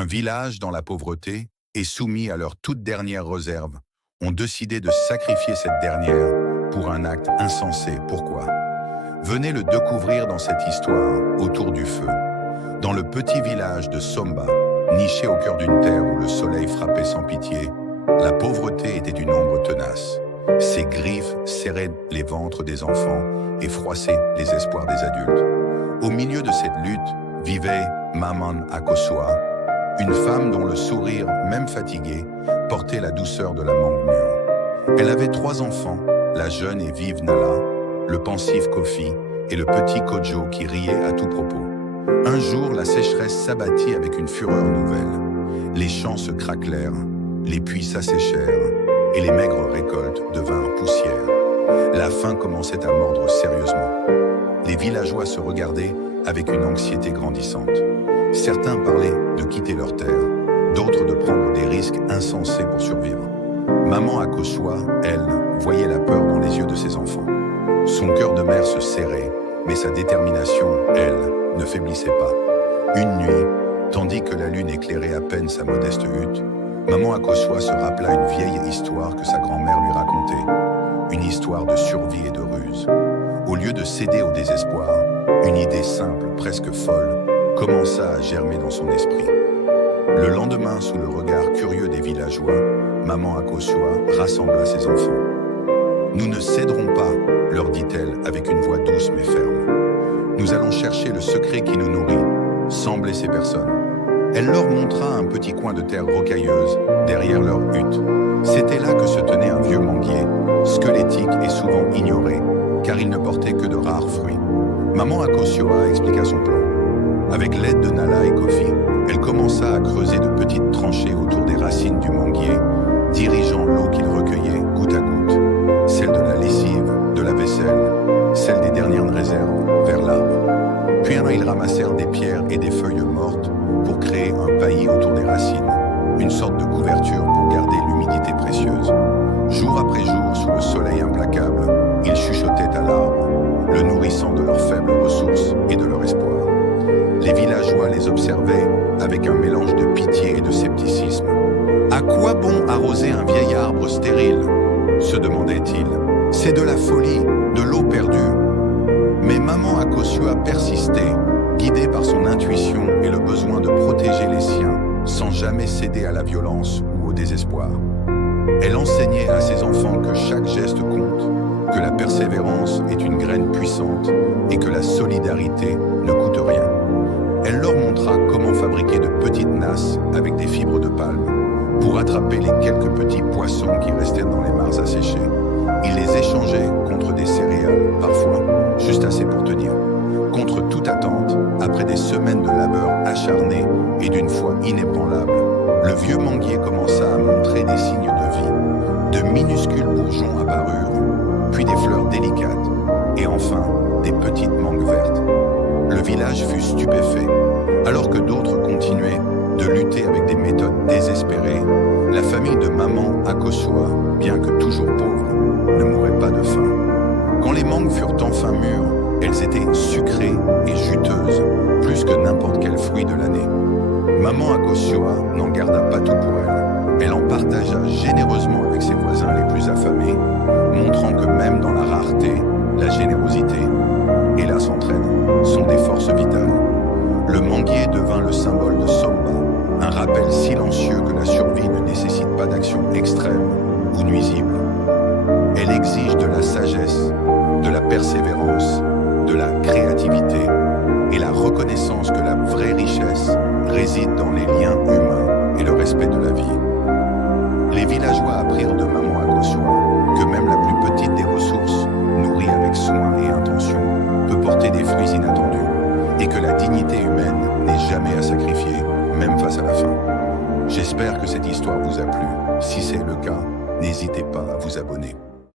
Un village dans la pauvreté et soumis à leur toute dernière réserve ont décidé de sacrifier cette dernière pour un acte insensé. Pourquoi? Venez le découvrir dans cette histoire autour du feu. Dans le petit village de Somba, niché au cœur d'une terre où le soleil frappait sans pitié, la pauvreté était d'une ombre tenace. Ses griffes serraient les ventres des enfants et froissaient les espoirs des adultes. Au milieu de cette lutte vivait Maman Akosua, une femme dont le sourire, même fatigué, portait la douceur de la mangue mûre. Elle avait 3 enfants, la jeune et vive Nala, le pensif Kofi et le petit Kojo qui riait à tout propos. Un jour, la sécheresse s'abattit avec une fureur nouvelle. Les champs se craquelèrent, les puits s'asséchèrent et les maigres récoltes devinrent poussière. La faim commençait à mordre sérieusement. Les villageois se regardaient avec une anxiété grandissante. Certains parlaient de quitter leur terre, d'autres de prendre des risques insensés pour survivre. Maman Akosua, elle, voyait la peur dans les yeux de ses enfants. Son cœur de mère se serrait, mais sa détermination, elle, ne faiblissait pas. Une nuit, tandis que la lune éclairait à peine sa modeste hutte, Maman Akosua se rappela une vieille histoire que sa grand-mère lui racontait. Une histoire de survie et de ruse. Au lieu de céder au désespoir, une idée simple, presque folle, commença à germer dans son esprit. Le lendemain, sous le regard curieux des villageois, Maman Akosua rassembla ses enfants. « Nous ne céderons pas, leur dit-elle avec une voix douce mais ferme. Nous allons chercher le secret qui nous nourrit, sans blesser personne. » Elle leur montra un petit coin de terre rocailleuse, derrière leur hutte. C'était là que se tenait un vieux manguier, squelettique et souvent ignoré, car il ne portait que de rares fruits. Maman Akosua expliqua son plan. Avec l'aide de Nala et Kofi, elle commença à creuser de petites tranchées autour des racines du manguier, dirigeant l'eau qu'il recueillait goutte à goutte, celle de la lessive, de la vaisselle, celle des dernières réserves, vers l'arbre. Puis ils ramassèrent des pierres et des feuilles mortes pour créer un paillis autour des racines, une sorte de couverture pour garder l'humidité précieuse. Jour après jour, sous le soleil implacable, ils chuchotaient à l'arbre, le nourrissant de leurs faibles ressources et de leur espoir. Les villageois les observaient avec un mélange de pitié et de scepticisme. « À quoi bon arroser un vieil arbre stérile ?» se demandaient-ils. « C'est de la folie, de l'eau perdue. » Mais Maman Akosua persistait, guidée par son intuition et le besoin de protéger les siens, sans jamais céder à la violence ou au désespoir. Elle enseignait à ses enfants que chaque geste compte, que la persévérance est une graine puissante et que la solidarité ne coûte rien. Elle leur montra comment fabriquer de petites nasses avec des fibres de palme pour attraper les quelques petits poissons qui restaient dans les mares asséchées. Ils les échangeaient contre des céréales, parfois, juste assez pour tenir. Contre toute attente, après des semaines de labeur acharné et d'une foi inébranlable, le vieux manguier commença à montrer des signes de vie. De minuscules bourgeons apparurent, puis des fleurs délicates, et enfin, des petites mangues vertes. Le village fut stupéfait. Alors que d'autres continuaient de lutter avec des méthodes désespérées, la famille de Maman Akosua, bien que toujours pauvre, ne mourait pas de faim. Quand les mangues furent enfin mûres, elles étaient sucrées et juteuses, plus que n'importe quel fruit de l'année. Maman Akosua n'en garda pas tout pour elle. Elle en partagea généreusement avec ses voisins les plus affamés, montrant que même dans la rareté, la générosité et la s'entraide sont des forces vitales. Le manguier devint le symbole de Somba, un rappel silencieux que la survie ne nécessite pas d'action extrême ou nuisible. Elle exige de la sagesse, de la persévérance, de la créativité et la reconnaissance que la vraie richesse réside dans les liens humains et le respect de la vie. Les villageois apprirent de Maman Akosua que même la plus petite des ressources, nourrie avec soin et intention, peut porter des fruits inattendus et que la dignité humaine n'est jamais à sacrifier, même face à la faim. J'espère que cette histoire vous a plu. Si c'est le cas, n'hésitez pas à vous abonner.